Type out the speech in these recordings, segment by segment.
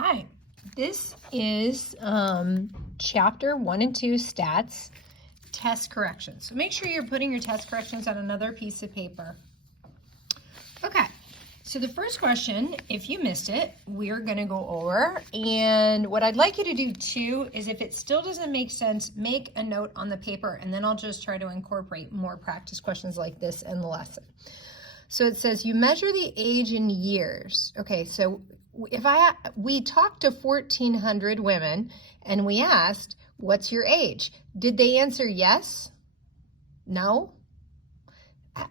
Hi, this is chapter 1 and 2 stats test corrections. So make sure you're putting your test corrections on another piece of paper. Okay, so the first question, if you missed it, we're going to go over. And what I'd like you to do too is if it still doesn't make sense, make a note on the paper, and then I'll just try to incorporate more practice questions like this in the lesson. So it says you measure the age in years. Okay, so we talked to 1,400 women and we asked, what's your age? Did they answer yes? No?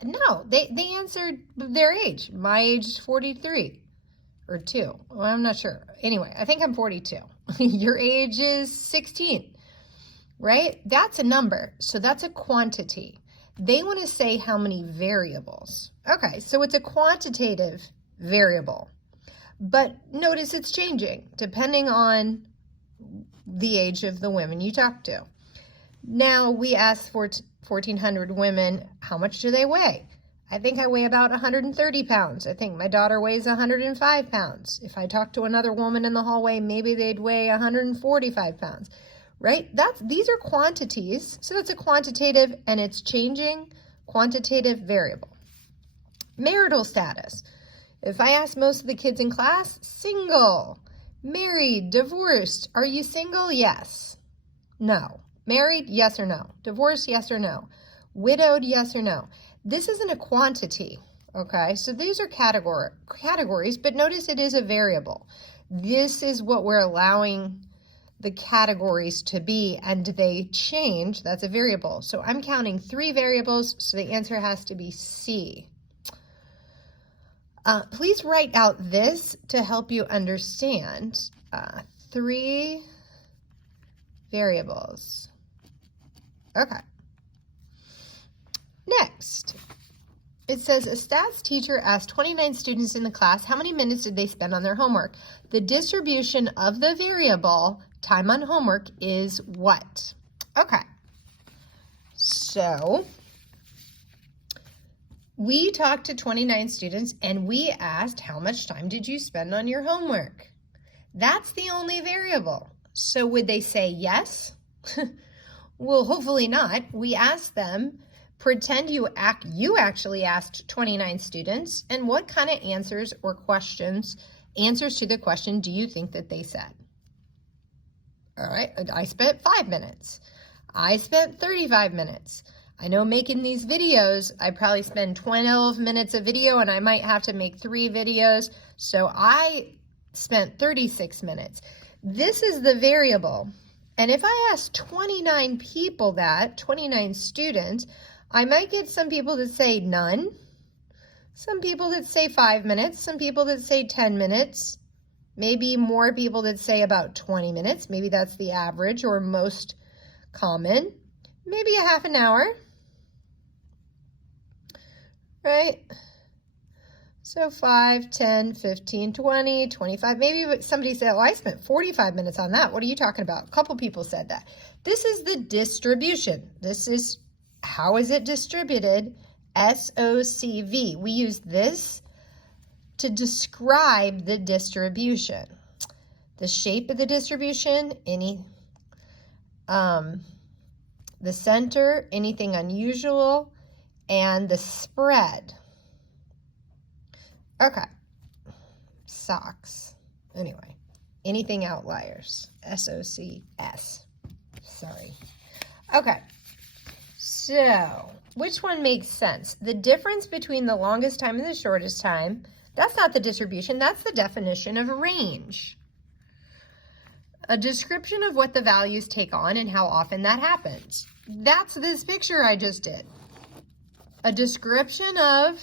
No, they answered their age. My age is 43 or 2. Well, I'm not sure. Anyway, I think I'm 42. Your age is 16, right? That's a number, so that's a quantity. They want to say how many variables. Okay, so it's a quantitative variable. But notice it's changing depending on the age of the women you talk to. Now we asked 1,400 women, how much do they weigh? I think I weigh about 130 pounds. I think my daughter weighs 105 pounds. If I talk to another woman in the hallway, maybe they'd weigh 145 pounds, right? These are quantities, so it's a quantitative and it's changing quantitative variable. Marital status. If I ask most of the kids in class, single, married, divorced, are you single? Yes, no. Married, yes or no. Divorced, yes or no. Widowed, yes or no. This isn't a quantity, okay? So these are categories, but notice it is a variable. This is what we're allowing the categories to be, and they change. That's a variable. So I'm counting 3 variables, so the answer has to be C. Please write out this to help you understand 3 variables. Okay. Next, it says a stats teacher asked 29 students in the class how many minutes did they spend on their homework. The distribution of the variable time on homework is what? Okay. So we talked to 29 students and we asked how much time did you spend on your homework? That's the only variable. So would they say yes? Well, hopefully not. We asked them, pretend you actually asked 29 students, and what kind of answers to the question do you think that they said? All right, I spent 5 minutes. I spent 35 minutes. I know making these videos, I probably spend 12 minutes a video and I might have to make 3 videos. So I spent 36 minutes. This is the variable. And if I ask 29 people 29 students, I might get some people that say none, some people that say 5 minutes, some people that say 10 minutes, maybe more people that say about 20 minutes. Maybe that's the average or most common. Maybe a half an hour. Right? So 5, 10, 15, 20, 25. Maybe somebody said, oh, I spent 45 minutes on that. What are you talking about? A couple people said that. This is the distribution. This is how is it distributed? SOCV. We use this to describe the distribution. The shape of the distribution, the center, anything unusual, and the spread. Okay, socks. Anyway, anything outliers, SOCS. Sorry. Okay, so which one makes sense? The difference between the longest time and the shortest time, that's not the distribution, that's the definition of range. A description of what the values take on and how often that happens. That's this picture I just did. A description of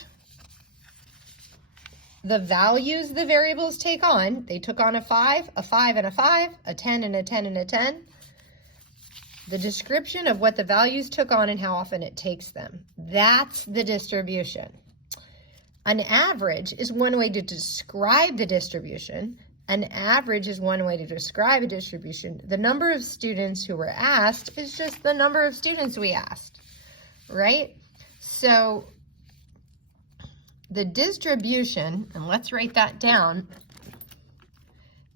the values the variables take on. They took on a 5 and a 5, a 10 and a 10 and a 10. The description of what the values took on and how often it takes them. That's the distribution. An average is one way to describe the distribution. An average is one way to describe a distribution. The number of students who were asked is just the number of students we asked, right? So the distribution, and let's write that down,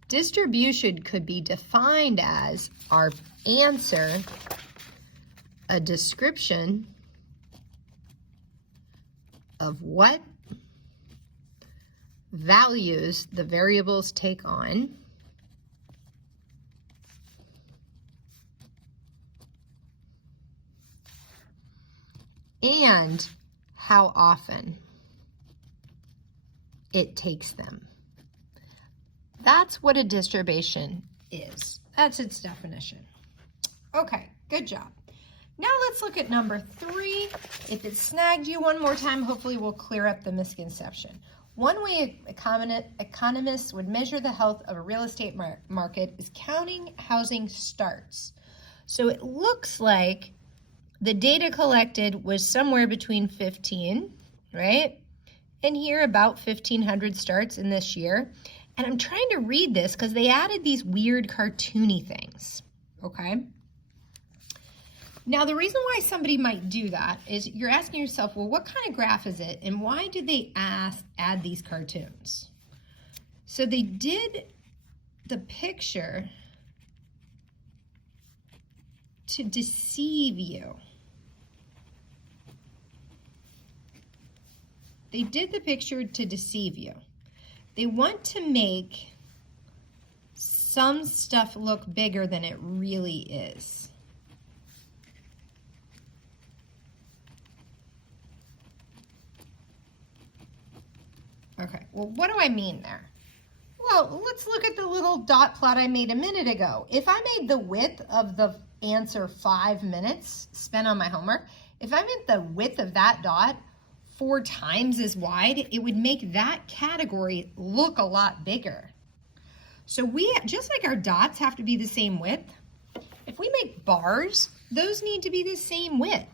Distribution could be defined as our answer, a description of what values the variables take on, and how often it takes them. That's what a distribution is. That's its definition. Okay, good job. Now let's look at number 3. If it snagged you one more time, hopefully we'll clear up the misconception. One way economists would measure the health of a real estate market is counting housing starts. So it looks like the data collected was somewhere between 15, right? And here about 1,500 starts in this year. And I'm trying to read this because they added these weird cartoony things, okay? Now, the reason why somebody might do that is you're asking yourself, well, what kind of graph is it? And why did they add these cartoons? So they did the picture to deceive you. They did the picture to deceive you. They want to make some stuff look bigger than it really is. Okay, well, what do I mean there? Well, let's look at the little dot plot I made a minute ago. If I made the width of the answer 5 minutes spent on my homework, if I made the width of that dot 4 times as wide, it would make that category look a lot bigger. So we, just like our dots have to be the same width, if we make bars, those need to be the same width.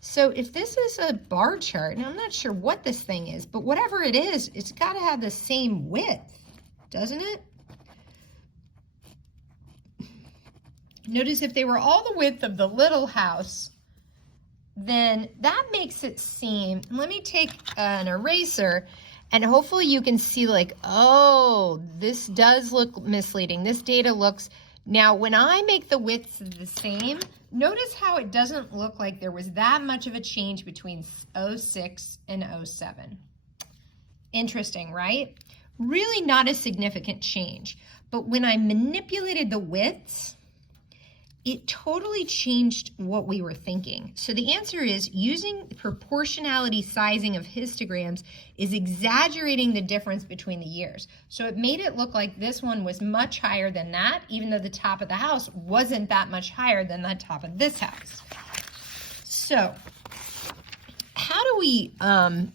So if this is a bar chart, and I'm not sure what this thing is, but whatever it is, it's got to have the same width, doesn't it? Notice if they were all the width of the little house, then that makes it seem, let me take an eraser and hopefully you can see like, oh, this does look misleading. This data looks, now when I make the widths the same, notice how it doesn't look like there was that much of a change between 06 and 07. Interesting, right? Really not a significant change. But when I manipulated the widths, it totally changed what we were thinking. So the answer is using proportionality sizing of histograms is exaggerating the difference between the years. So it made it look like this one was much higher than that, even though the top of the house wasn't that much higher than the top of this house. So how do we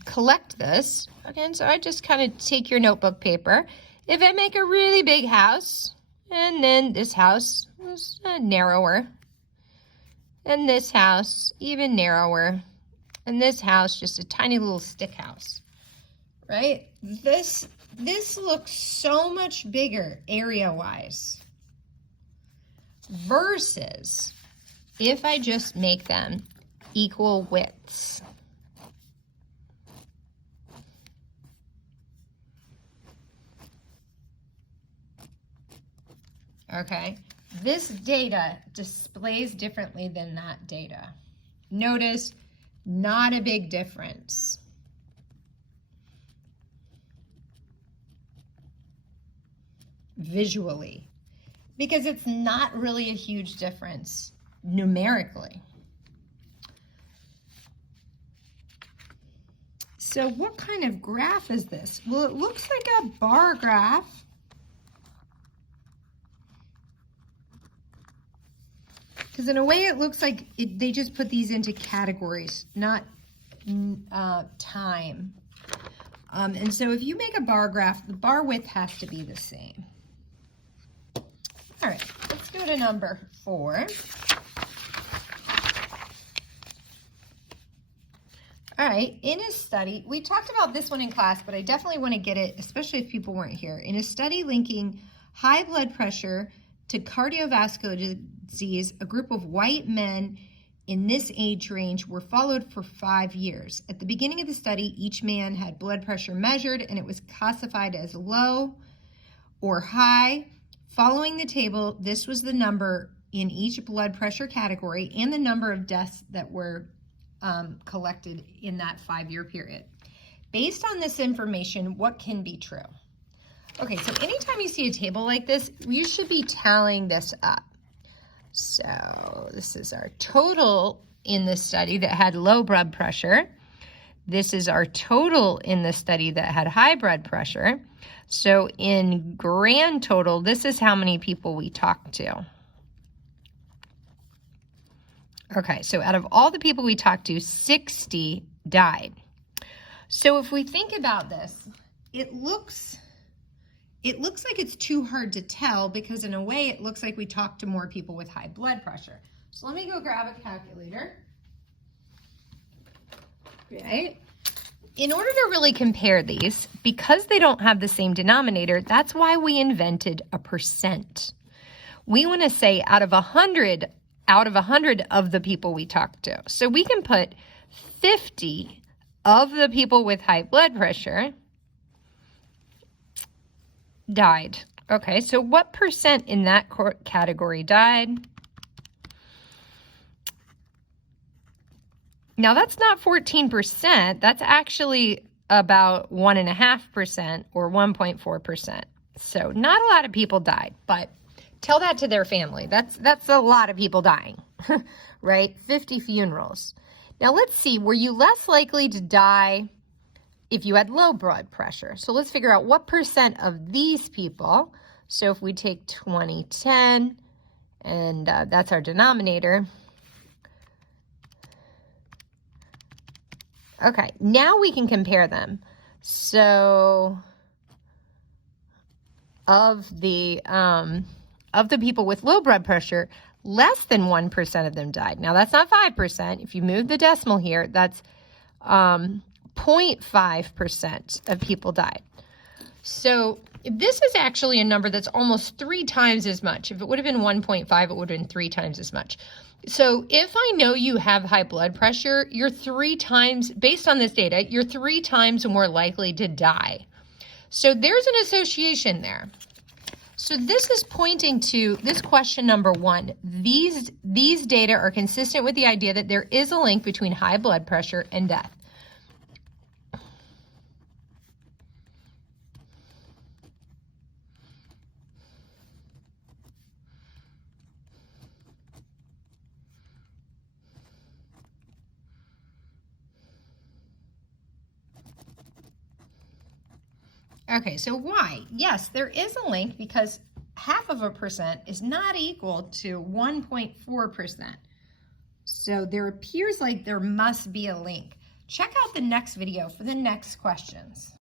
collect this? Again, so I just kind of take your notebook paper. If I make a really big house, and then this house was narrower, and this house even narrower, and this house just a tiny little stick house, right? This looks so much bigger area-wise versus if I just make them equal widths. Okay, this data displays differently than that data. Notice, not a big difference. Visually, because it's not really a huge difference numerically. So what kind of graph is this? Well, it looks like a bar graph. Because in a way it looks like they just put these into categories, not time. And so if you make a bar graph, the bar width has to be the same. All right, let's go to number 4. All right, in a study, we talked about this one in class, but I definitely want to get it, especially if people weren't here. In a study linking high blood pressure to cardiovascular disease, a group of white men in this age range were followed for 5 years. At the beginning of the study, each man had blood pressure measured and it was classified as low or high. Following the table, this was the number in each blood pressure category and the number of deaths that were collected in that 5-year period. Based on this information, what can be true? Okay, so anytime you see a table like this, you should be tallying this up. So this is our total in the study that had low blood pressure. This is our total in the study that had high blood pressure. So in grand total, this is how many people we talked to. Okay, so out of all the people we talked to, 60 died. So if we think about this, it looks like it's too hard to tell because in a way it looks like we talked to more people with high blood pressure. So let me go grab a calculator. Right? In order to really compare these, because they don't have the same denominator, that's why we invented a percent. We want to say out of 100 of the people we talked to. So we can put 50 of the people with high blood pressure died. Okay, so what percent in that category died? Now that's not 14%, that's actually about 1.5% or 1.4%. So not a lot of people died, but tell that to their family. That's a lot of people dying, right? 50 funerals. Now let's see, were you less likely to die if you had low blood pressure? So let's figure out what percent of these people. So if we take 2010, and that's our denominator. Okay, now we can compare them. So of the people with low blood pressure, less than 1% of them died. Now that's not 5%. If you move the decimal here, that's 0.5% of people died. So this is actually a number that's almost 3 times as much. If it would have been 1.5, it would have been 3 times as much. So if I know you have high blood pressure, you're 3 times, based on this data, you're 3 times more likely to die. So there's an association there. So this is pointing to this question number 1. These data are consistent with the idea that there is a link between high blood pressure and death. Okay, so why? Yes, there is a link because 0.5% is not equal to 1.4%. So there appears like there must be a link. Check out the next video for the next questions.